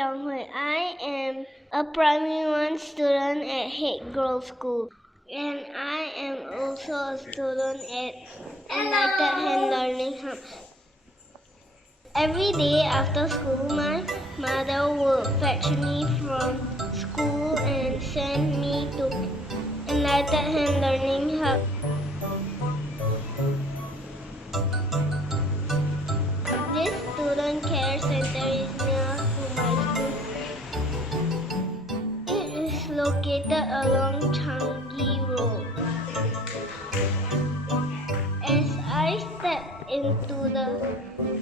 Younghui. I am a primary 1 student at Hague Grove School, and I am also a student at Enlightened Hand Learning Hub. Every day after school, my mother would fetch me from school and send me to Enlightened Hand Learning Hub. This student care center is near to my school. It is located along Changi Road. As I stepped into the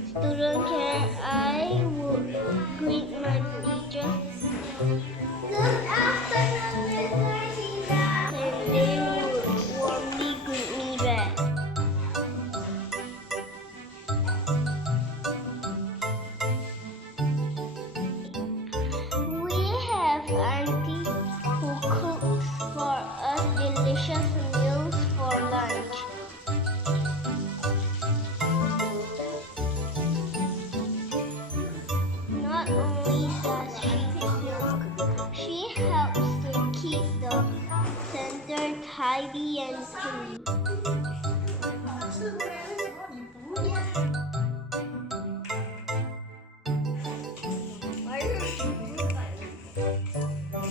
student care, I would greet my teachers. Good afternoon, Miss Martina. And they would warmly greet me back. We have aunties who cooks for us delicious meals for lunch. Not only does she cook, she helps to keep the center tidy and clean.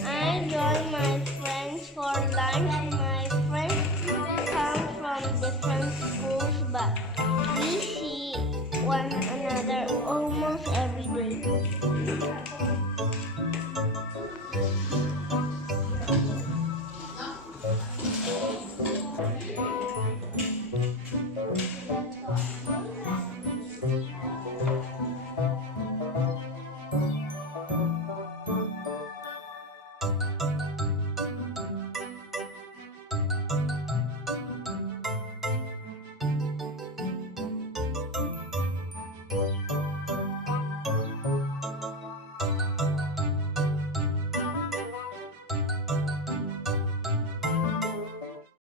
I join my friends for lunch. My friends come from different schools, but we see one another almost every day.